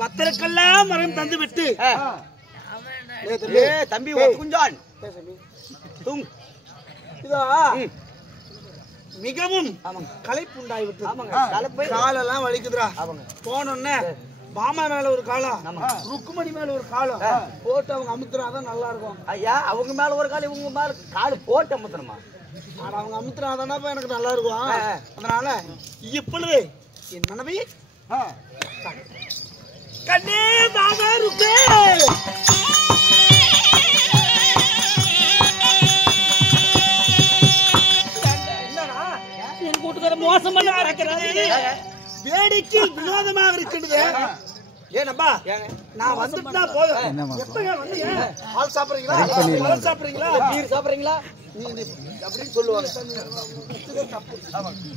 பத்தருக்கெல்லாம் மரம் தந்து விட்டு தம்பி குஞ்சான் மிகவும் களைப்புண்டாய் விட்டு காலெல்லாம் வலிக்குதுரா. போனோன்னே பாமா மேல ஒரு காலம், ருக்குமணி மேல ஒரு காலம் போட்டு அவங்க அமுத்துறாதான் நல்லா இருக்கும். ஐயா அவங்க மேல ஒரு கால் இவங்க மேல கால் போட்டு அமுத்தணுமா? ஆனா அவங்க அமுத்துறாதானப்ப எனக்கு நல்லா இருக்கும். அதனால இப்பொழுது என் மனைவி கண்ணே தானா இருக்கு. என் கூட்டுக்கார மோசம் பண்ண நடக்கிறது, வேடிக்கை வினோதமாக இருக்கின்றது. ஏனப்பா நான் வந்துட்டா போதும். எப்பங்க வந்தீங்க? பால் சாப்பிடுறீங்களா, பால் சாப்பிடுறீங்களா, பீர் சாப்பிடுறீங்களா அப்படின்னு சொல்லுவாங்க.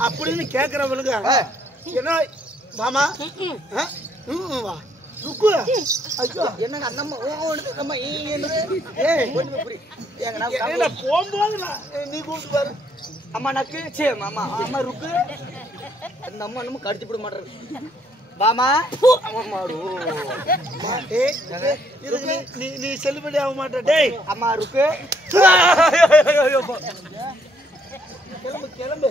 அப்படின்னு கேக்குறவளுங்க என்ன மாமா ருக்கு என்னங்க அந்த போகும்போது நீ கூப்பிட்டு பாரு. அம்மா நக்கு சே மாமா அம்மா ருக்கு அந்த அம்மா நம்ம கடிச்சு விட மாட்டாரு. பாமா நீ செல்லுபடி ஆக மாட்ட. டேய் அம்மா ருக்கு கிளம்பு கிளம்பு.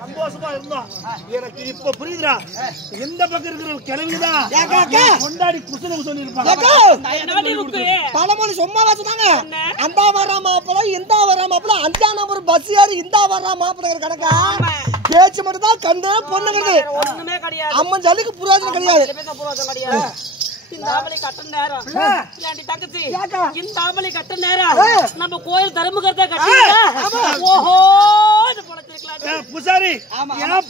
சந்தோஷமா இருந்தோம். எனக்கு இப்ப புரியுதுடா, எந்த பக்கம் இருக்கிற கிளவிதான் கொண்டாடி குசலம் சொல்லி இருப்பாங்க. பழமொழி சும்மா வச்சுதாங்க. அந்த வர மாப்பிள்ள இந்த வர மாப்பிள்ள 5ஆம் நம்பர் பஸ் ஏறி இந்த வர மாப்பிள்ள கணக்கா பேச்சு மட்டும் தான் கண்ணு பொண்ணுங்கிறது ஒண்ணுமே கிடையாது. அம்மன் ஜல்லுக்கு புரோஜனம் கிடையாது. இந்த ஆம்பளை கட்ட நேரம் ஏன்டி தங்கச்சி, இந்த ஆம்பளை கட்ட நேரம் நம்ம கோயில் தருமுகத்தை கட்டிட்டா ஓஹோ பூசாரி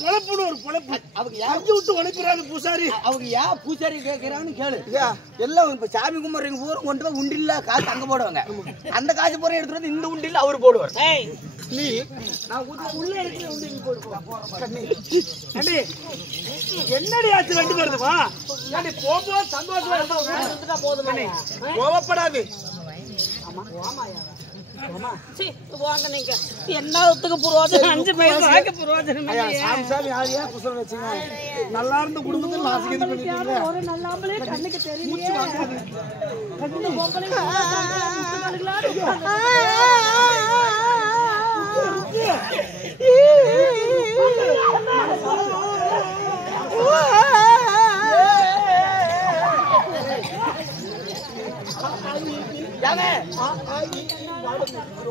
பொழப்புன்னு ஒரு பொழப்பு அவங்க அஞ்சு விட்டு உழைக்கிறாங்க. பூசாரி அவங்க ஏன் பூசாரி கேட்கிறான்னு கேளு. எல்லாம் இப்ப சாமி கும்பிடுறவங்க பூரா கொண்டு போய் உண்டில்ல காசு அங்க போடுவாங்க. அந்த காசு பூரா எடுத்துட்டு வந்து இந்த உண்டில்ல அவரு போடுவார். நீ நான் உள்ள இருக்கிற உண்டில் போடுவோம். என்னடி ஆச்சு ரெண்டு பேருதுமா? போகும்போது சந்தோஷமா இருந்தா போதும், கோவப்படாது. வாங்க நீங்க என்ன புரோஜனம் 5 பைசா புரோஜனம் நல்லா இருந்த குடும்பத்தில் ஒரு நல்லாமலே கண்ணுக்கு தெரியலையே.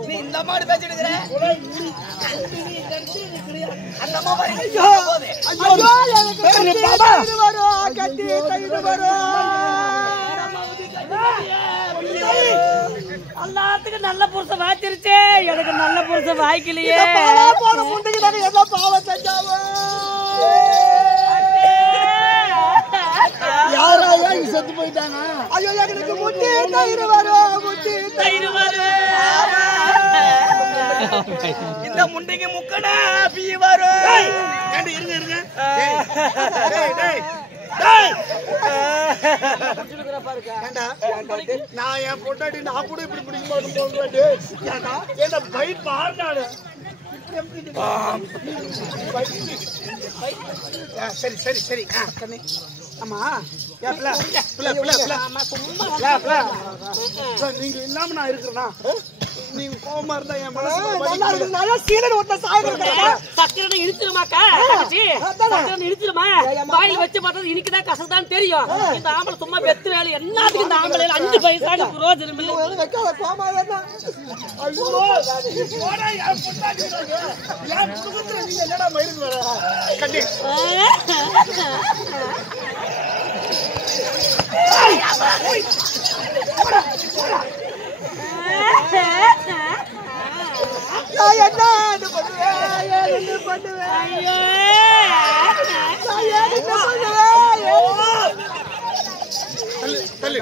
நீ இந்த மாடு பேசிட்டு எல்லாத்துக்கும் நல்ல புருஷன் வாய்ச்சிருச்சே, எனக்கு நல்ல புருஷன் வாய்க்கலையே. யாராயா செத்து போயிட்டாங்க. ஐயோ எனக்கு முட்டி தயிர் வரும், முட்டி தயிர் வரும். இந்த முண்டைக்கு முக்கடா பீ வரும். இருங்க இருங்க. நான் என் பொண்டாட்டி நான் கூட இப்படி பிடிக்க மாட்டேன். பைட் பாருனாடு. சரி சரி சரி. ஆமா ஏன் பிள்ளை பிள்ளை பிள்ளை பிள்ளை ஆமா சும்மா ஏன் பிள்ளை நீங்க இல்லாம நான் இருக்கிறேனா நீங்க கோவமா இருந்தா என் மனசு நல்லா இருக்குனால சீலன் ஒட்ட சாயங்க சக்கரை இழுத்துருமாக்கா சக்கரை இழுத்துருமா வாயில் வச்சு பார்த்தது இனிக்குதா கசக்குதான்னு தெரியும் இந்த ஆம்பளை சும்மா வெத்து வேலை எல்லாத்துக்கும் இந்த ஆம்பளை 5 பைசாக்கு புரோஜனம் இல்லை வெக்கால கோமா வேணா ஐயோ போடா யார் பொண்டாட்டிங்க யார் குடுக்குற நீங்க என்னடா மயிருக்கு வர கட்டி நான் என்ன பண்ணுவேன் என்ன பண்ணுவேன் ஐயோ நான் என்ன பண்ணுவேன் தள்ளு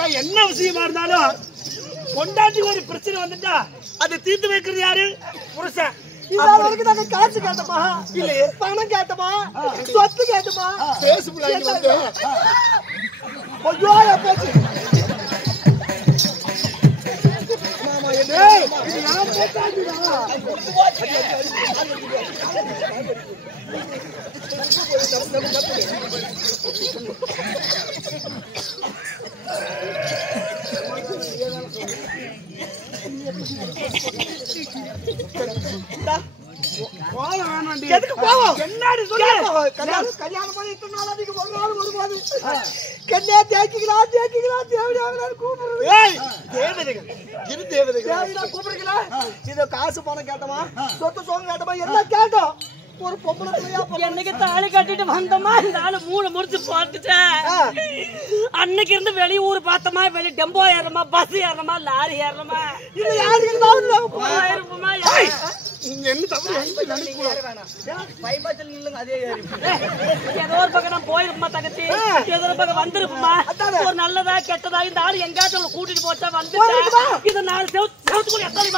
ஏன் என்ன விஷயமா இருந்தாலும் பொண்டாட்டி ஒரு பிரச்சனை வந்துட்டா அதை தீர்த்து வைக்கிறது யாரு புருஷன் இதான் வரைக்கும் நாங்க காசு கேட்டோமா இல்லையே பணம் கேட்டோமா சொத்து கேட்டோமா பேசுபிள்ளை வந்து ஐயோ என் பேச்சு மாமா என்ன இது நான் போட்டாச்சுடா எதுக்கு கோவம் என்னடி சொல்லு கல்யாணம் பண்ணி இத்தனை நாள் அதிகம் ஒரு நாள் வரும்போது கண்ணே தேய்க்கலாம் தேவையான கூப்பிடுறது ஏய் தேவதைகள் இரு தேவதைகள் தேவையா கூப்பிடுறீங்களா இத காசு பணம் கேட்டோமா சொத்து சோகம் கேட்டோமா எல்லாம் கேட்டோம் ஒரு பொம்பளை பிள்ளையா என்னைக்கு தாலி கட்டிட்டு வந்தோமா இந்த ஆளு 3 முடிச்சு போட்டுட்டேன் அன்னைக்கு இருந்து வெளியூர் பார்த்தோமா வெளி டெம்போ ஏறணுமா பஸ் ஏறணுமா லாரி ஏறணுமா இது யாருக்கு போயிருப்போமா நீங்க என்ன தப்பு பைபாச்சல் இல்லங்க அதே ஏறி ஏதோ ஒரு பக்கம் நான் போயிருப்போமா தங்கச்சி ஏதோ ஒரு பக்கம் வந்திருப்போமா ஒரு நல்லதா கெட்டதா இந்த ஆளு எங்காச்சும் அவளை கூட்டிட்டு போச்சா வந்துட்டா இது 4 செவத்துக்குள்ள எத்தனை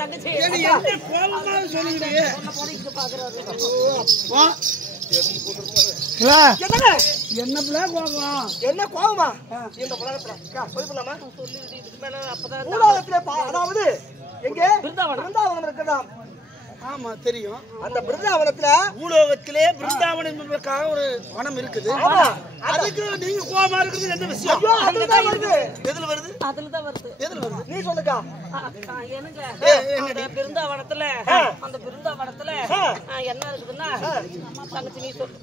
தங்கச்சி என்ன பிள்ளை கோபம் என்ன கோவமா இந்த உலகத்துல சொல்லிக்கலாமா உலகத்துல அதாவது எங்க பிருந்தாவனம் இருக்குதா ஆமா தெரியும் அந்த பிருந்தாவனத்துல பூலோகத்திலே பிருந்தாவனம் என்பதற்காக ஒரு வனம் இருக்குது அதுக்கு நீங்க கோபமா இருக்குது என்ன விஷயம் அதுதான் வருது எதுல வருது அதுலதான் வருது எதுல வருது நீ சொல்லுக்கா என்னங்க அந்த பிருந்தாவனத்துல என்ன இருக்குதுன்னா தங்கச்சி நீ சொல்லு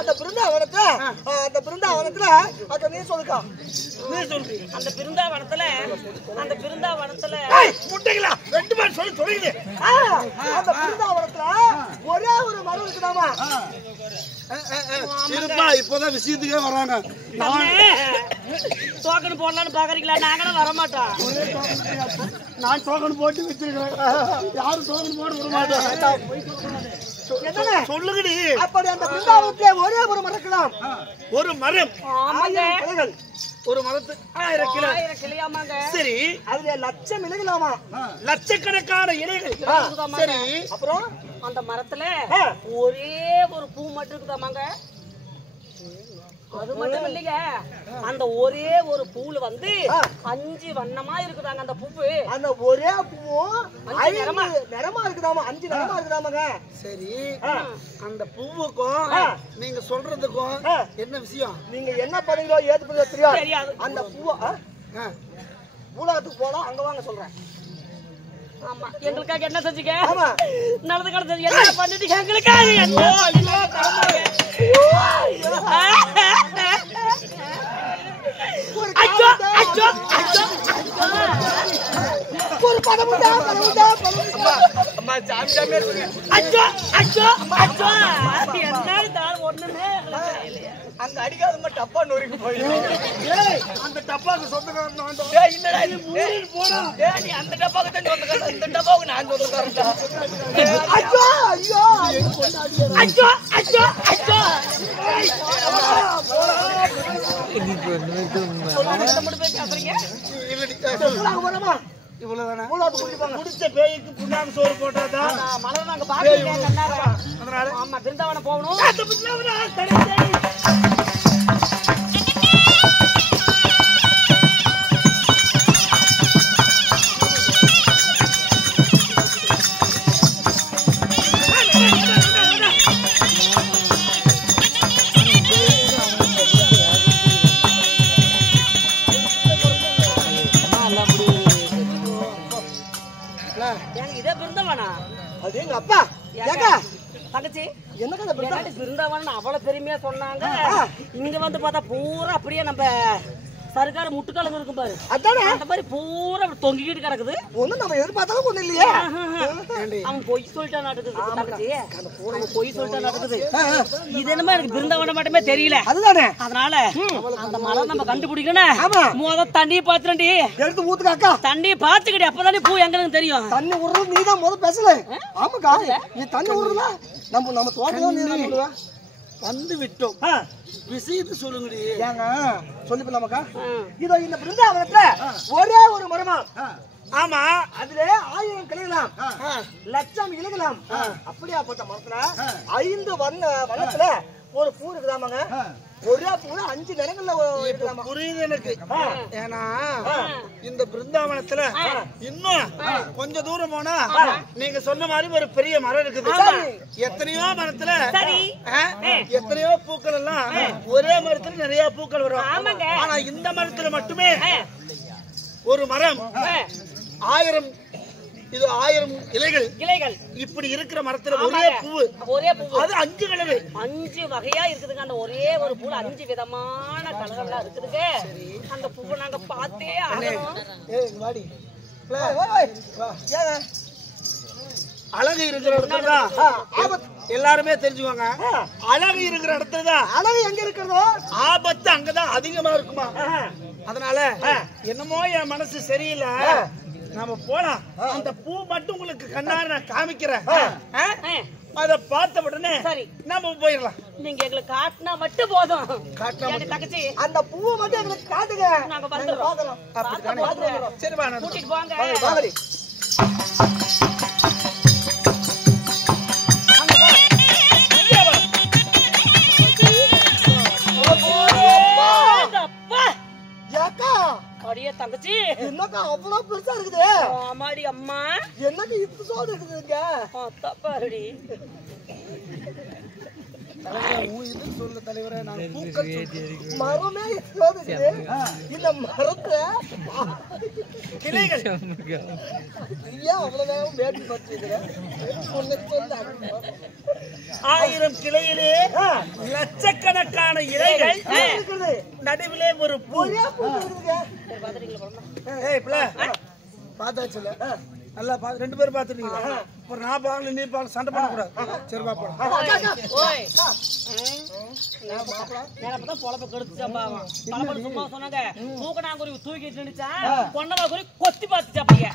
அந்த பிருந்தாவனத்துல அத நீ சொல்லுக்கா நீ சொல்றீ அந்த பிருந்தாவனத்துல முட்டைகளா ரெண்டு பேர் சொல்லி சொல்லுங்க அந்த பிருந்தாவனத்துல ஒரே ஒரு மரம் இருக்குதாமா இருப்பா இப்போதான் விஷயத்துக்கே வராங்க டோக்கன் போடலான்னு பாக்குறீங்களா நாங்களும் வரமாட்டோம் நான் டோக்கன் போட்டு வச்சிருக்கேன் யாரும் டோக்கன் போட விட மாட்டேன் சொல்லுங்கடி அப்படி அந்த பிருந்தாவனத்துல ஒரே ஒரு மரம் இருக்கலாம் ஒரு மரம் கிளைகள் ஒரு மரத்து 1000 கிலோ கிளியாமாங்க சரி அதுல லட்சம் இலைகளாமா லட்சக்கணக்கான இலைகள் சரி அப்புறம் அந்த மரத்துல ஒரே ஒரு பூ மட்டும் இருக்குதாமாங்க அது மட்டும் இல்லைங்க அந்த ஒரே ஒரு பூல வந்து 5 வண்ணமா இருக்குதாங்க அந்த பூவு அந்த ஒரே பூவும் 5 நிறமா இருக்குதாமா 5 நிறமா இருக்குதாமாங்க சரி அந்த பூவுக்கும் நீங்க சொல்றதுக்கும் என்ன விஷயம் நீங்க என்ன பண்ணீங்களோ ஏது பண்ணீங்களோ தெரியாது அந்த பூவை பூலகத்துக்கு போலாம் அங்க வாங்க சொல்றேன் ஆமா எங்களுக்காக என்ன செஞ்சீங்க நல்லது கடந்தது என்ன பண்ணிட்டு எங்களுக்காக என்ன ஒரு பதமுண்டா அம்மா சாமி சாமி அச்சோ அச்சோ அச்சோ என்ன ஒண்ணுமே அங்க அடிக்காதமா டப்பா நொறுக்கி போயிடும் அந்த டப்பாக்கு சொந்தக்காரன் இல்லடா போடா நீ அந்த டப்பாக்கு தான் சொந்தக்காரன் இந்த டப்பாவுக்கு நான் சொந்தக்காரன்டா ஐயோ ஐயோ அச்சோ அச்சோ அச்சோ இவ்வளவுதானே மூலாத்து குடிப்பாங்க. குடிச்ச பேய்க்கு புண்ணாக்கு சோறு போட்டாதான் மலர் நாங்க பாத்துருக்கேன் கண்ணார. அதனால ஆமா பிருந்தாவனம் போகணும். இதே பிருந்தாவனா? அது எங்க அப்பா. ஏக்கா தங்கச்சி என்ன கதை பிருந்தாவனம்? பிருந்தாவனம் அவ்வளவு பெருமையா சொன்னாங்க. இங்க வந்து பார்த்தா பூரா அப்படியே நம்ம சர்க்கார முட்டுக்காலங்க இருக்கும் பாரு. அதானே அந்த மாதிரி பூரா தொங்கிக்கிட்டு கிடக்குது. ஒண்ணும் நம்ம எதிர்பார்த்தாலும் ஒண்ணும் இல்லையே. அவன் பொய் சொல்லிட்டா நடக்குது தங்கச்சி. அவன் பொய் சொல்லிட்டா நடக்குது. இது என்னமா எனக்கு பிருந்தாவனம் மட்டுமே தெரியல. அதுதானே அதனால அந்த மலர் நம்ம கண்டுபிடிக்கணும். முத தண்ணியை பாத்துறேன்டி. எடுத்து ஊத்துக்க அக்கா. தண்ணியை பாத்துக்கிட்டு அப்பதானே பூ எங்களுக்கு தெரியும். தண்ணி விடுறது நீதான் முத பேசல. ஆமாக்கா நீ தண்ணி விடுறதா நம்ம தோட்டம் நீ தான் சொல்லுவ. வந்து விட்டோம் விஷயத்தை சொல்லுங்கடி. ஏங்க சொல்லி போலாமாக்கா? இதோ இந்த பிருந்தாவனத்துல ஒரே ஒரு மரமா. ஆமா அதுல 1000 கிளைகளாம், லட்சம் இலைகளாம். அப்படியாப்பட்ட மரத்துல 5 வண்ணத்துல ஒரு பூ இருக்குதாமாங்க. ஒரே பூ 5 நிறங்கள்ல இருக்கலாமா? புரியுது எனக்கு. ஏன்னா இந்த பிருந்தாவனத்துல இன்னும் கொஞ்ச தூரம் போனா நீங்க சொன்ன மாதிரி ஒரு பெரிய மரம் இருக்குது. எத்தனையோ மரத்துல எத்தனையோ பூக்கள் எல்லாம் ஒரே மரத்துல நிறைய பூக்கள் வரும். ஆனா இந்த மரத்துல மட்டுமே ஒரு மரம் 1000 இது 1000 இலைகள் இப்படி இருக்கிற மரத்துல ஒரே பூ. அது 5 கலரு 5 வகையா இருக்குதுங்க. அந்த ஒரே ஒரு பூ 5 விதமான கலர்லாம் இருக்குதுங்க. அந்த பூவை நாங்க பார்த்தே ஆகணும். வாடி அழகு இருக்கிற இடத்துல எல்லாருமே தெரிஞ்சுவாங்க. அழகு இருக்கிற இடத்துலதான் அழகு எங்க இருக்கிறதோ ஆபத்து அங்கதான் அதிகமா இருக்குமா. அதனால என்னமோ என் மனசு சரியில்லை, நாம போலாம். அந்த பூ மட்டும் உங்களுக்கு கண்ணார நான் காமிக்கிறேன். அத பார்த்த உடனே சரி நாம போயிடலாம். நீங்க எங்களுக்கு காட்டினா மட்டும் போதும். தங்கச்சி அந்த பூவை மட்டும் எங்களுக்கு காட்டுங்க. நாங்க வந்துடுறோம். சரி வா, கூட்டிட்டு போங்க. அடியே தங்கச்சி என்னக்கா அவ்வளவு பெருசா இருக்குது? ஆமாடி அம்மா. என்னக்கு இப்ப சோது இருக்குதுங்க? தப்பாடி சொல்ல தலைவரே, நான் மரமே சோது இருக்குது. இந்த மரத்தை கிளைகள் ஏன் அவ்வளவு வேட்டி பறிச்சுக்கிற? 1000 கிளையிலே லட்சக்கணக்கான இலைகள் நடுவிலே ஒரு பூ. பார்த்தாச்சுல நல்லா பார்த்து 2 பேரும் பார்த்துட்டீங்களா? அப்புறம் நான் பார்க்கல நீ பார்க்கல சண்டை பண்ணக்கூடாது. சரி பாப்பா பொழப்ப கெடுத்துச்சாப்பா. சும்மா சொன்னாங்க தூக்கணாங்குருவி தூக்கிட்டு நின்னுச்சா பொன்னவா குறி கொத்தி பார்த்துச்சாப்பீங்க.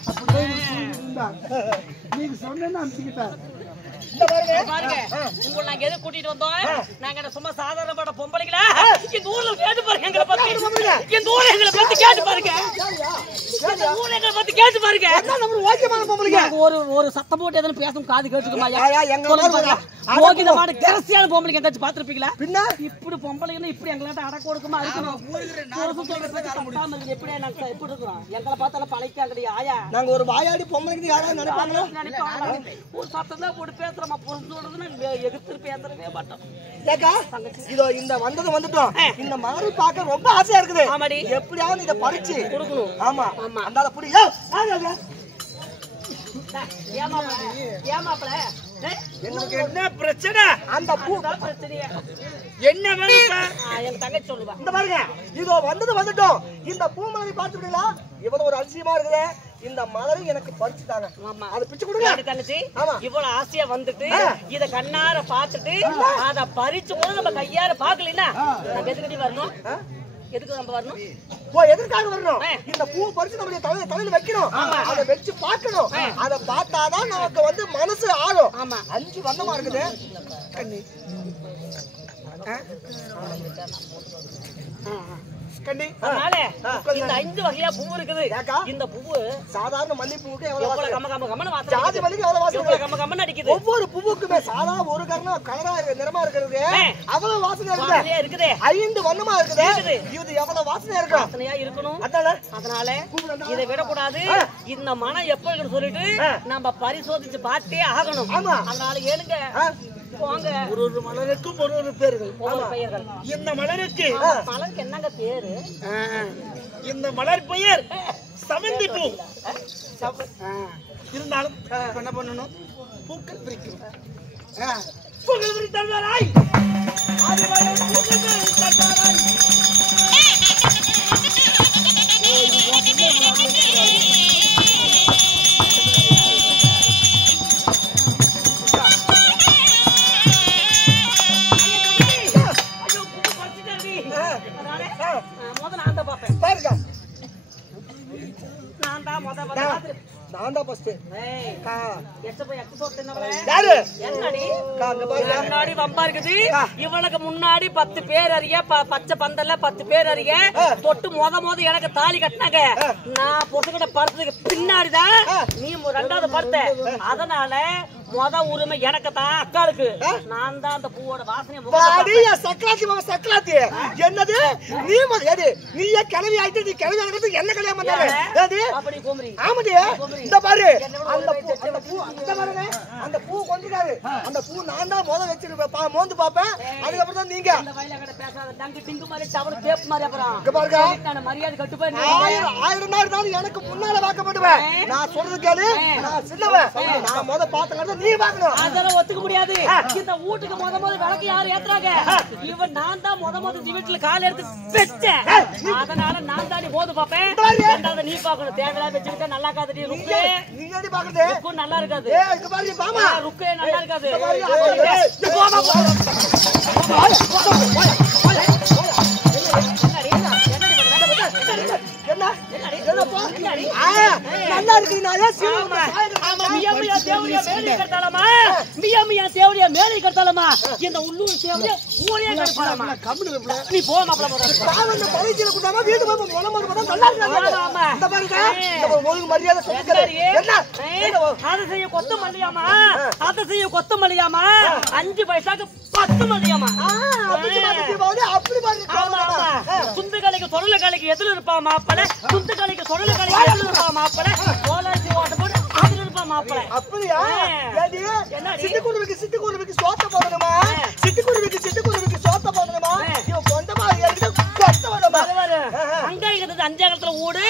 நீங்க சொன்னா அனுப்பிக்கிட்டேன். பாருங்க உங்களை நாங்க எது கூட்டிட்டு வந்தோம். நாங்க சும்மா சாதாரணப்பட்ட பொம்பளைங்களா? இந்த ஊர்ல கேட்டு பாருங்க எங்களை பத்தி. இந்த ஊர்ல எங்களை பத்தி கேட்டு பாருங்க. இந்த ஊர்ல எங்களை பத்தி கேட்டு பாருங்க. ஒரு சத்தம் போட்டு எதுவும் பேசும் காது கேட்டுக்குமா? ஓகிதமான கரசியான பொம்பளைங்க எங்காச்சும் பாத்துருப்பீங்களா? பின்ன இப்படி பொம்பளைங்க இப்படி எங்களாட்ட அடக்க கொடுக்குமா இருக்கணும். எப்படி நாங்க எப்படி இருக்கிறோம்? எங்களை பார்த்தாலும் பழைக்காங்கடி ஆயா. நாங்க ஒரு வாயாடி பொம்பளைக்கு யாராவது நினைப்பாங்களா? ஒரு சத்தம் தான் போட்டு பேசுறோம். எதிர்த்து பேசவே மாட்டோம். இதோ இந்த வந்துட்டோம். இந்த மாதிரி பார்க்க ரொம்ப ஆசையா இருக்குது. ஆமாடி. எப்படியாவது இதை பறிச்சு கொடுக்கணும். ஆமா அந்த புடியா ஏமாப்ல எனக்கு என்ன பிரச்சனை? அந்த பூ பிரச்சனையா என்ன வேணும்? என் தங்கச்சி சொல்லுவா. இந்த பாருங்க இதோ வந்துட்டோம். இந்த பூ மாதிரி பார்த்துட்டீங்களா? இவ்வளவு ஒரு அதிசயமா இருக்குது. இந்த மலரை எனக்கு பறிச்சுட்டாங்க. அதை பிச்சு கொடுங்க தங்கச்சி. இவ்வளவு ஆசையா வந்துட்டு இத கண்ணார பாத்துட்டு அத பறிச்சு கூட நம்ம கையார பாக்கலன்னா நம்ம எதுக்கடி வரணும்? எதுக்கு நம்ம வரணும்? எதற்காக வரணும்? இந்த பூ பறிச்சு நம்மளுடைய தலையில வைக்கணும். அதை வச்சு பார்க்கணும். அதை பார்த்தாதான் நமக்கு மனசு ஆளும். 5 வண்ணமா இருக்குது. கண்டி அதனால இந்த 5 வகையா பூ இருக்குது. இந்த பூவு சாதாரண மல்லிப்பூவுக்கு எவ்வளவு கம கம கமன்னு வாசனை, ஜாதி மல்லிக்கு எவ்வளவு வாசனை, எவ்வளவு கம கமன்னு அடிக்குது. ஒவ்வொரு பூவுக்குமே சாதா ஒரு கரணம் கலரா நிறமா இருக்கிறது அவ்வளவு வாசனை வாசனையா இருக்குது. 5 வண்ணமா இருக்குது. இது எவ்வளவு வாசனையா இருக்கும், வாசனையா இருக்கணும். அதனால இதை விடக்கூடாது. இந்த மனம் எப்ப இருக்குன்னு சொல்லிட்டு நம்ம பரிசோதிச்சு பார்த்தே ஆகணும். அதனால ஏனுங்க போங்க. ஒரு மலருக்கும் ஒரு பேர்கள், ஒவ்வொரு பெயர்கள். இந்த மலருக்கு என்னங்க பேரு? இந்த மலர் பெயர் சமந்தி பூ. இருந்தாலும் என்ன பண்ணணும், பூக்கள் பிரிக்கணும். பூக்கள் பிரித்தாய் இவனுக்கு முன்னாடி 10 பேர் அறிய பச்சை பந்தல்ல 10 பேர் அறிய தொட்டு மொத எனக்கு தாலி கட்டினாங்க. நான் பொசுக்கிட்ட படுத்ததுக்கு பின்னாடிதான் நீ 2வது படுத்த. அதனால மொத உரிமை எனக்கு தான், அக்காளுக்கு. நான் தான் அந்த பூவோட வாசனை. சக்கராத்தி என்னது நீ நீயே கிளவி ஆயிட்டு, நீ கிளவி ஆகிறது என்ன கல்யாணம் பண்ணாரு அப்படி கோமரி. ஆமாடி இந்த பாரு அந்த பூ கொண்டுட்டாரு. அந்த பூ நான் தான் மோத வச்சிருப்பேன், மோந்து பாப்பேன். அதுக்கப்புறம் தான் நீங்க பேசாத டங்கு டிங்கு மாதிரி டவல் பேப் மாதிரி. அப்புறம் பாருங்க மரியாதை கட்டு போய் 1000 நாள் தான் எனக்கு முன்னால வாக்கப்படுவேன். நான் சொல்றது கேளு, நான் சின்னவன். நான் மோத பாத்தங்க நீ வாங்கணும். அதெல்லாம் ஒத்துக்க முடியாது. இந்த வீட்டுக்கு மொத விளக்கு யாரு ஏத்துறாங்க? இவன் நான் தான் மொத வீட்டுல கால எடுத்து வச்சேன். அதனால நான் தாண்டி போது பாப்பேன். நீ பாக்கணும். தேவையா வச்சிருக்க நல்லா இருக்காது. ருக்கே நீ ஏடி பாக்குறது? ருக்கு நல்லா இருக்காது. இங்க பாரு பாமா, ருக்கே நல்லா இருக்காது. நல்லா இருக்கு. மேலே கட்டாலமா இந்த உள்ளூர் தேவையா ஊரே கட்டாலமா. நீ போ மாப்ள. பரிசீல கூடாம வீட்டு போய் மொளமொள போடா நல்லா இருக்கு. ஆமா இந்த பாருங்க இந்த ஒழுங்கு மரியாதை சொல்லுங்க. என்ன அத செய்ய கொத்த மல்லியாமா, அத செய்ய கொத்த மல்லியாமா. 5 பைசாக்கு 10 மல்லியாமா. அப்படி பாருங்க. ஆமா ஆமா. சுந்து கலைக்கு சொரல கலைக்கு எதுல இருப்பா மாப்பள? சுந்து கலைக்கு சொரல கலைக்கு எதுல இருப்பா மாப்பள? கோலாச்சி ஓட்ட போடு அதுல இருப்பா மாப்பள. அப்படியா? ஏடி சிட்டுக்குருவிக்கு சோத்த போடணுமா? சிட்டுக்குருவிக்கு சோத்த போடணுமா? இவ கொண்டமா ஏறிட்டு கொத்த போடணுமா? அங்க இருக்குது 5ஆங்கத்துல ஊடு,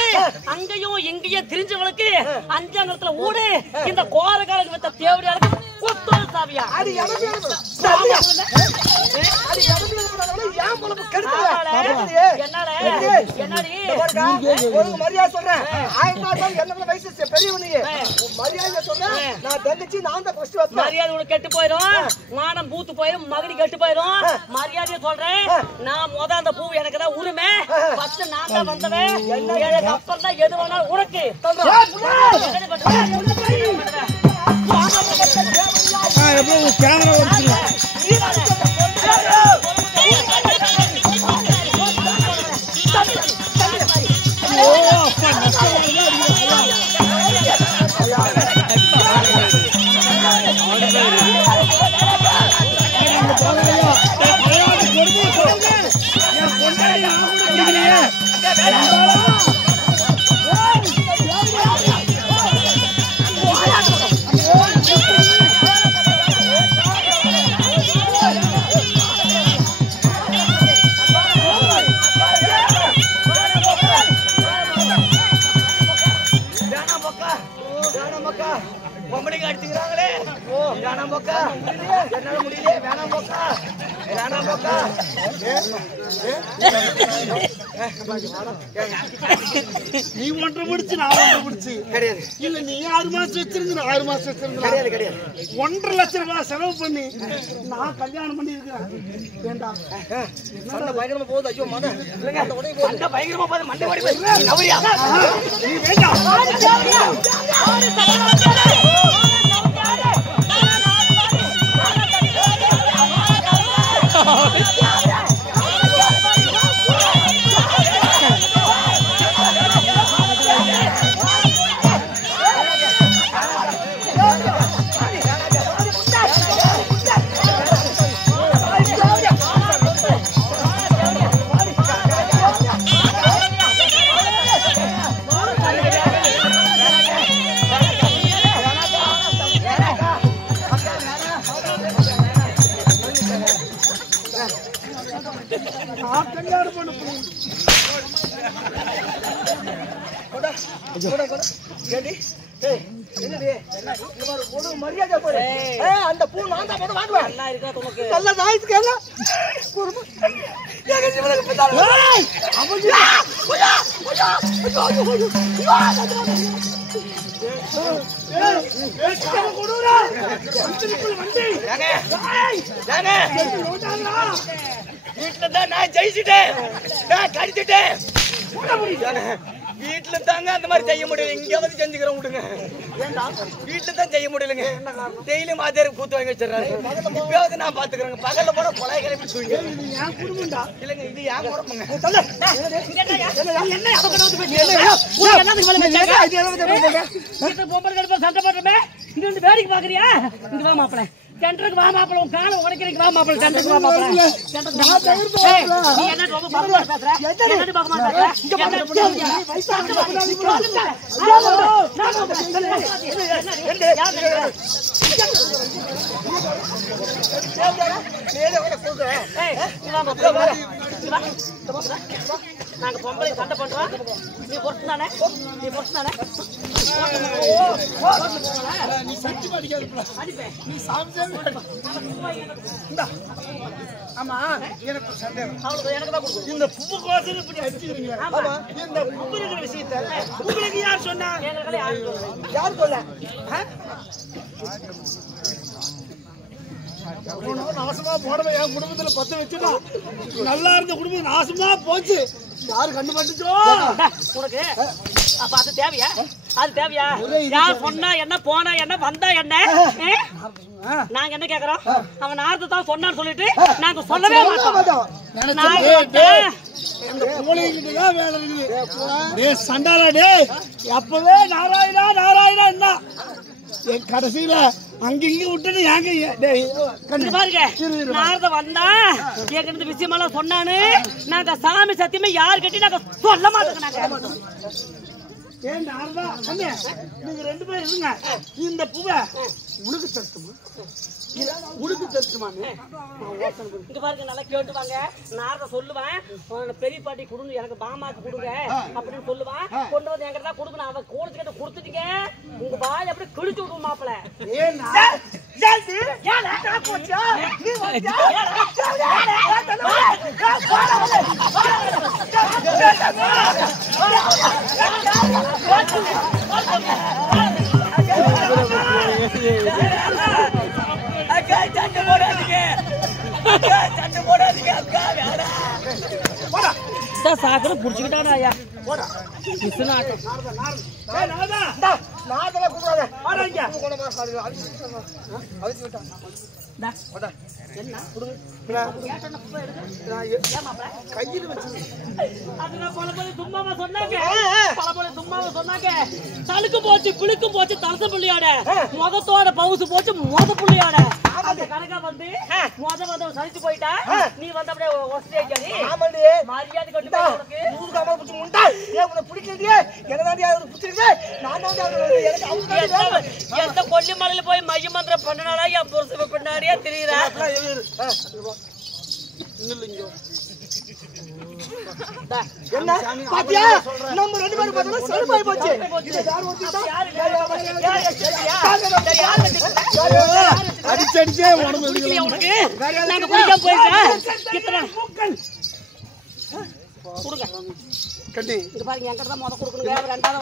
அங்கேயும் இங்கேயும் திரிஞ்சவளுக்கு 5ஆங்கத்துல ஊடு. இந்த கோரகாலுக்கு வித்த தேவடியாளுக்கு கொத்தோல் சாவியா? அது எனக்கு ஏன் பொழப்பு கெடுத்துற? ஒரு மரியாதை சொல்றேன். 1000 என்ன வயசு பெரியவனுக்கு மரியாதை சொல்றேன். நான் தங்கச்சி நான் தான் ஃபர்ஸ்ட் வைப்பேன். மரியாதை உனக்கு கெட்டு போயிடும், மானம் பூத்து போயிடும், மகடி கெட்டு போயிடும். மரியாதையை சொல்றேன். நான் மொத அந்த பூ எனக்கு தான் உரிமை. ஃபர்ஸ்ட் நான் தான் வந்தவன். எனக்கு அப்புறம் தான் எது வேணாலும் உனக்கு. கேமரா பொம்பளைங்க அடிச்சுக்கிறாங்களே. வேணாம் போக்கா, என்னால முடியல. வேணாம் போக்கா, வேணாம் போக்கா. நீ 1.5 முடிச்சு நான் 1.5 முடிச்சு கிடையாது. இல்ல நீ 6 மாசம் வச்சிருந்த 6 மாசம் வச்சிருந்த கிடையாது. 1.5 லட்சம் ரூபாய் செலவு பண்ணி நான் கல்யாணம் பண்ணி இருக்கிறேன். வேண்டாம் சண்டை பயங்கரமா போகுது. ஐயோ மன சண்டை பயங்கரமா போகுது. மண்டை ஓடி போய் நவரியா நீ வேண்டாம். நான் கல்யாணம் பண்ண போறேன். ஒரு மரியாதை போடு. அந்த பூ நான் தான் போட்டு வாங்குவேன். நல்லா இருக்கா உனக்கு? நல்லா தாய்க்கு கேங்க. எங்க ஜீவனுக்கு பின்னால. வீட்டுல தான் நான் ஜெயிச்சுட்டேன், நான் கடிச்சிட்டேன். வீட்டுல தாங்க அந்த மாதிரி செய்ய முடியல, இங்க வந்து செஞ்சுக்கிறோம் விடுங்க. வீட்டுல தான் செய்ய முடியலங்க. டெய்லியும் மாதேருக்கு கூத்து வாங்கி வச்சிடறாரு. இப்பயாவது நான் பாத்துக்கிறேங்க. பகல்ல போன கொலை கிளம்பி தூங்க. என் குடும்பம்டா. இல்லைங்க, இது என் குடும்பங்க. சண்டை போடுறமே இங்க வந்து வேடிக்கை பாக்குறியா? இங்க வா மாப்பிள, சென்டருக்கு வா மாப்பிள, உன் காலை உடைக்கிறதுக்கு வா மாப்பிள, சென்டருக்கு வா மாப்பிள. நீ என்ன ரொம்ப பக்கமா பேசுற? என்ன பக்கமா பேசுற? இங்க நாங்க பொம்பளை சண்டை பண்றோம். நீ பொறுத்து தானே, நீ பொறுத்து தானே. நீ சட்டி படிக்காதுப்பா. நீ சாப்பிட்டே. ஆமா, எனக்கு ஒரு சந்தேகம். எனக்கு தான் கொடுக்கும். இந்த பூ கோசம் இப்படி அடிச்சுக்கிறீங்களா? இந்த பூ இருக்கிற விஷயத்தை உங்களுக்கு யார் சொன்னா? எங்களை யார் சொல்ல? நாசமா போடவே என் குடும்பத்துல 10 வச்சுட்டா நல்லா இருந்த குடும்பம் நாசமா போச்சு. யாரு கண்ணு பட்டுச்சோ உனக்கு? அப்ப அது தேவையா? அது தேவையா? யார் சொன்னா என்ன, போனா என்ன, வந்தா என்ன? நாங்க என்ன கேக்குறோம்? அவன் நார்த்து தான் சொன்னான்னு சொல்லிட்டு நாங்க சொல்லவே மாட்டோம். மூளைகிட்டதான் வேலை இருக்குது. சண்டாலா டே அப்பவே நாராயணா நாராயணா என்ன கடைசியில அங்கிங்க விட்டுட்டு இங்க பாருங்க, நாரத வந்தா எங்க இந்த விஷயமெல்லாம் சொன்னானு நாங்க சாமி சத்தியமே யாரு கட்டி நாங்க சொல்ல மாட்டோம். ஏன் நாரதா அண்ணே, நீங்க 2 பேரும் இருங்க. இந்த பூவை உனக்கு தட்டுமா, உனக்கு தட்டுமான்னு இங்க பாருங்க, நல்லா கேட்டுவாங்க. நாரத சொல்லுவேன், பெரிய பாட்டி கொடுங்க, எனக்கு பாமாக்கு கொடுங்க அப்படின்னு சொல்லுவான். கொண்டு வந்து எங்கிட்ட தான் கொடுக்கணும். அவன் கூடத்துக்கிட்ட கொடுத்துட்டீங்க, உங்க பாய் அப்படி கிழிச்சு விடுவோம் மாப்பிள. சண்டை போடாதீங்க, சண்டை போடாதீங்க. சாக்கடை புடிச்சுக்கிட்டானா ஐயா? கையில் வச்சு தலுக்கு போச்சு, பிழுக்கும் போச்சு, தலச புள்ளியோட முகத்தோட பவுசு போச்சு, மொத புள்ளியோட அந்த கணக்கா வந்து மொத சலிச்சு போயிட்டா. நீ வந்து அப்படியே மரியாதை கொண்டு எந்த கொல்லி மலையில போய் மைய மந்திரம் பண்ணனால என் புருஷ பின்னாடியே தெரியுறா. என்ன பாத்தியா? நம்ம 2 பேரும் பார்த்தா சலுப்பாய் போச்சு. அடிச்சடிச்சே உடம்பு உனக்கு நாங்க குடிக்காம போயிட்டேன். கொடுங்க கட்டி இங்க பாருங்க, என்கிட்ட தான் முத கொடுக்கணுங்க. ரெண்டாவது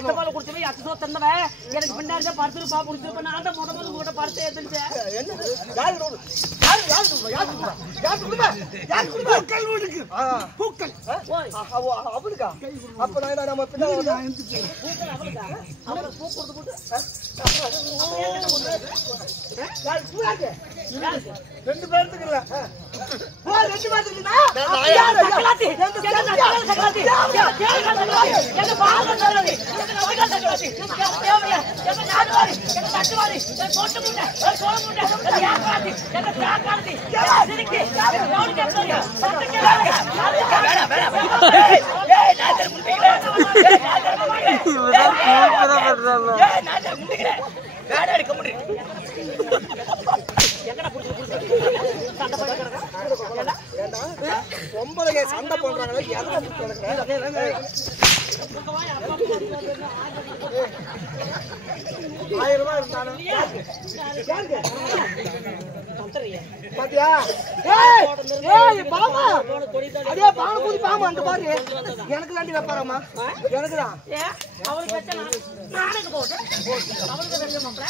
எந்த பால் குடிச்சவே அச்சு சோ தந்தவன் எனக்கு பின்னாடி தான் படுத்து பா குடிச்சிருப்பேன். நான் தான் முத உங்ககிட்ட படுத்து எடுத்துட்டேன். அவளுக்கா? அப்ப நான் நம்ம பின்னாடி பூ கொடுத்து போட்டு 2 பேருக்கு இல்ல. 2 பேருக்கு ஏண்டா பொம்பளைங்க சண்டை பண்றாங்களே எதை சொல்லுங்க 1000 ரூபாய் இருந்தாலும் பாத்தியா ஏய் பாமா அதே பான கூதி பாமா அந்த பாரு எனக்கு தாண்டி வைப்பாராமா எனக்கு தான் அவளுக்கு வச்ச நானுக்கு போட்டு அவளுக்கு வெச்ச மாப்ள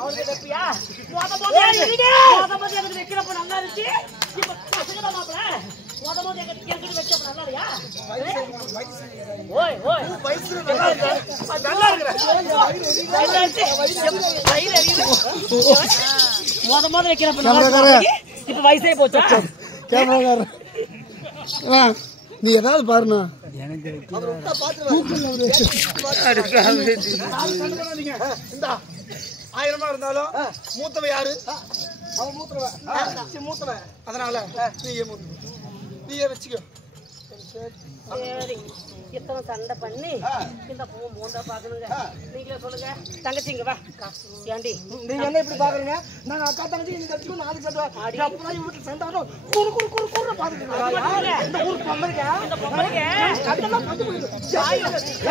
அவளுக்கு வெப்பியா போதபோதே எனக்கு வைக்கிறப்ப நல்லா இருந்துச்சு இப்ப பசங்கடா மாப்ள போதபோதே எனக்கு வெச்சப்ப நல்லா இல்லையா ஓய் ஓய் வயசு நல்லா இருக்கு நல்லா போதபோதே வைக்கிறப்ப நல்லா இப்ப வயசே போச்சா கேமராக்காரர் நீ ஏதாவது பாருண்ணா இந்த 1000 ரூபாய் இருந்தாலும் மூத்தவ யாரு அவன் மூத்தவன் அதனால நீயே வச்சுக்கோ சரி எத்தனை சண்டை பண்ணி இந்த பூ மூந்தா பாக்கணுங்க நீங்களே சொல்லுங்க தங்கச்சிங்க வா ஏண்டி நீங்க என்ன இப்படி பாக்குறீங்க நான் அக்கா தங்கச்சி நீங்க கட்டிக்கோ நாலு சண்டை அப்புறம் வீட்டுல சண்டை வரும் குறு குறு குறு குறு பாத்துட்டு இந்த ஊர் பொம்பளைங்க கட்டெல்லாம் பட்டு போயிடும் ஏய்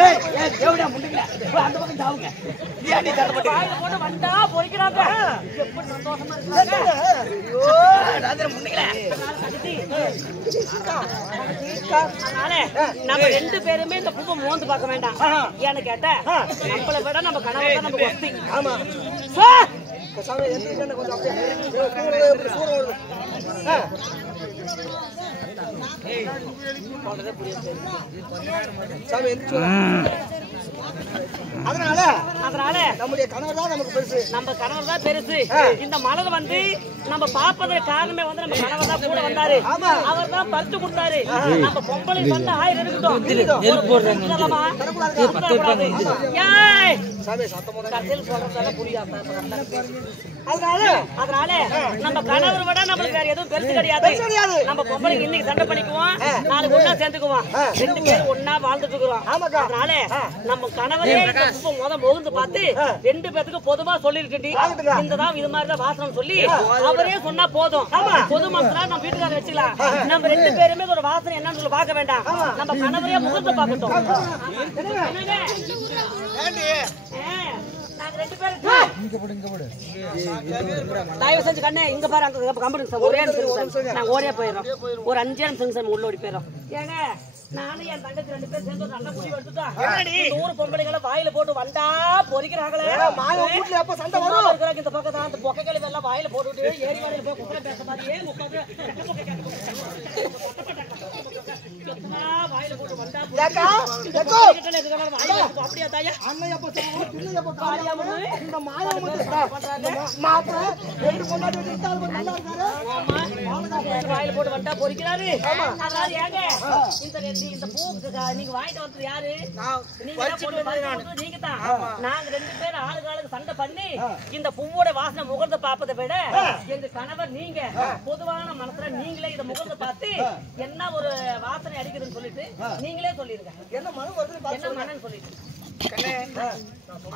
ஏய் தேவடா முண்டிங்க அந்த பக்கம் தாவுங்க ஏண்டி தர வாயில போட்டு வந்தா பொறிக்கிறாங்க எப்படி சந்தோஷமா இருக்காங்க ஐயோ ராத்திரி முண்டிங்களே அதனால நம்ம ரெண்டு பேருமே இந்த பூவை மோந்து பார்க்க வேண்டாம் ஏன்னு கேட்ட நம்மளை விட நம்ம கணவர் தான் நமக்கு வசதி ஆமா சாமி எந்திரிக்கணும் கொஞ்சம் அப்படியே சூரம் வருது சாமி எந்திரிச்சு அதனால நம்முடைய கணவர் தான் நமக்கு பெருசு நம்ம கணவர் தான் பெருசு இந்த மலர் வந்து நம்ம பாப்பதற்கு காரணமே வந்து நம்ம கணவர் தான் கூட வந்தாரு அவர் தான் பறிச்சு கொடுத்தாரு நம்ம பொம்பளை வந்து 1000 இருக்கட்டும் அதனால நம்ம கணவர் விட நம்மளுக்கு வேற எதுவும் பெருசு கிடையாது நம்ம பொம்பளைக்கு இன்னைக்கு சண்டை பண்ணிக்குவோம் நாளைக்கு ஒன்னா சேர்ந்துக்குவோம் ரெண்டு பேரும் ஒன்னா வாழ்ந்துட்டு இருக்கிறோம் அதனால நம்ம கணவரே முகந்து பார்த்து ரெண்டு பேத்துக்கு பொதுவா சொல்லிருக்கேன் இந்ததான் இது மாதிரிதான் வாசனை சொல்லி அவரே சொன்னா போதும் பொது மக்களா நம்ம வீட்டுக்கார வச்சுக்கலாம் நம்ம ரெண்டு பேருமே ஒரு வாசனை என்னன்னு சொல்லி பார்க்க வேண்டாம் நம்ம கணவரே முகத்தை பார்க்கட்டும் தயவு செஞ்சு கண்ணே இங்க பாரு அங்க கம்பெனி ஒரே நிமிஷம் நாங்க ஓடியா போயிடும் ஒரு 5 நிமிஷம் உள்ள ஓடி போயிடும் ஏங்க நானும் என் தங்கச்சி 2 பேரும் சேர்ந்து நல்ல முடிவு எடுத்துட்டோம் ஊர் பொம்பளைகளை வாயில போட்டு வந்தா பொறிக்கிறாங்களே வீட்டுல எப்ப சண்டை வரும் இந்த பக்கம் அந்த பொக்கைகளை எல்லாம் வாயில போட்டுட்டு ஏரி வாயில போய் குக்கரை பேச மாதிரியே வாயில போட்டு வந்தா அப்படியா தாயா அண்ணன் எப்ப இந்த மாயம் வாயில போட்டு வந்தா பொறிக்கிறாரு ஏங்க இந்த பூ நீங்க வாங்கிட்டு வந்தது யாரு நீங்க தான் நாங்க 2 பேரும் ஆளுக்கு சண்டை பண்ணி இந்த பூவோட வாசனை முகர்ந்த பாப்பதை விட எங்க கணவர் நீங்க பொதுவான மனசுல நீங்களே இந்த முகர்ந்த பார்த்து என்ன ஒரு வாசனை அடிக்குதுன்னு சொல்லிட்டு நீங்களே சொல்லிருங்க என்ன மனம் வருது என்ன மனன்னு சொல்லிட்டு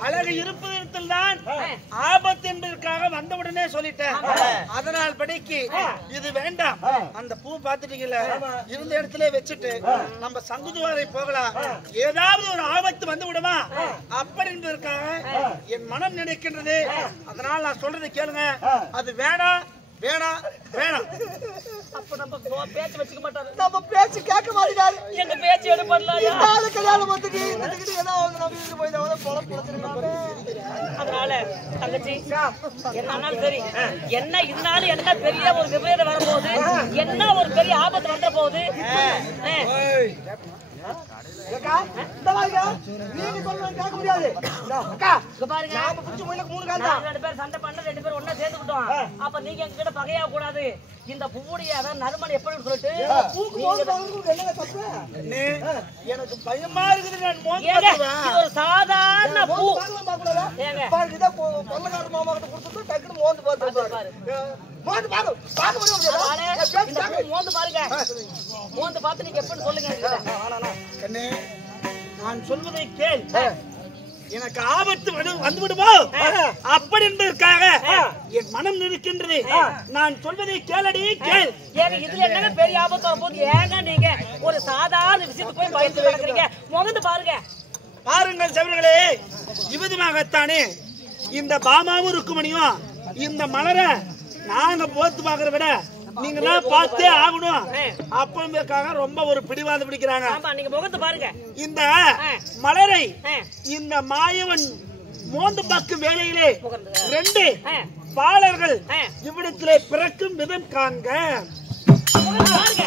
அழகு இருப்பதில் தான் ஆபத்து என்பதற்காக வந்தவுடனே சொல்லிட்டேன் அதனால் படிக்கு இது வேண்டாம் அந்த பூ பாத்துட்டீங்கல்ல இருந்த இடத்துல வச்சுட்டு நம்ம சங்குதுவாரை போகலாம் ஏதாவது ஒரு ஆபத்து வந்து விடுமா அப்படி என்பதற்காக என் மனம் நினைக்கின்றது அதனால் நான் சொல்றது கேளுங்க அது வேணாம் வேணாம் வேணாம் அப்ப நம்ம பேச்சு வச்சுக்க மாட்டாரு நம்ம பேச்சு கேட்க மாட்டாரு எங்க பேச்சு எடுப்படலாம் கல்யாணம் வந்துட்டு அதனால தங்கச்சி என்னாலும் சரி என்ன இருந்தாலும் என்ன பெரிய ஒரு விபரீதம் வரும்போது என்ன ஒரு பெரிய ஆபத்து வந்துட போகுது சண்டை பண்ண 2 பேரும் ஒன்னா சேர்ந்துக்கிட்டோம் அப்ப நீங்க எங்க கிட்ட பகையா கூடாது இந்த பூவுடைய நறுமணம் எப்படி சொல்லிட்டு எனக்கு பயமா இருக்குது ஒரு சாதாரண பூ மோந்து பாருங்க மோந்து பார்த்து நீங்க எப்படி சொல்லுங்க நான் சொல்வதை கேள் எனக்கு ஆபத்து வந்து விடுமோ அப்படி என்பதற்காக என் மனம் இருக்கின்றது. நான் சொல்வதை கேளடி கேள். ஏங்க இதுல என்னங்க பெரிய ஆபத்து வரும்போது ஏங்க நீங்க ஒரு சாதாரண விஷயத்துக்கு போய் பயந்து கிடக்குறீங்க? முகந்து பாருங்க. பாருங்கள் சவர்களே, இவ்விதமாகத்தானே இந்த பாமாவும் ருக்குமணியும் இந்த மலரை நாங்க போத்து பாக்குற விட நீங்க தான் பார்த்தே ஆகணும் அப்பக்காக ரொம்ப ஒரு பிடிவாத பிடிக்கிறாங்க. நீங்க முகத்தை பாருங்க. இந்த மலரை இந்த மாயவன் மோந்து பார்க்கும் வேளையிலே 2 பாலர்கள் இவ்விடத்திலே பிறக்கும் விதம் காண்க. பாருங்க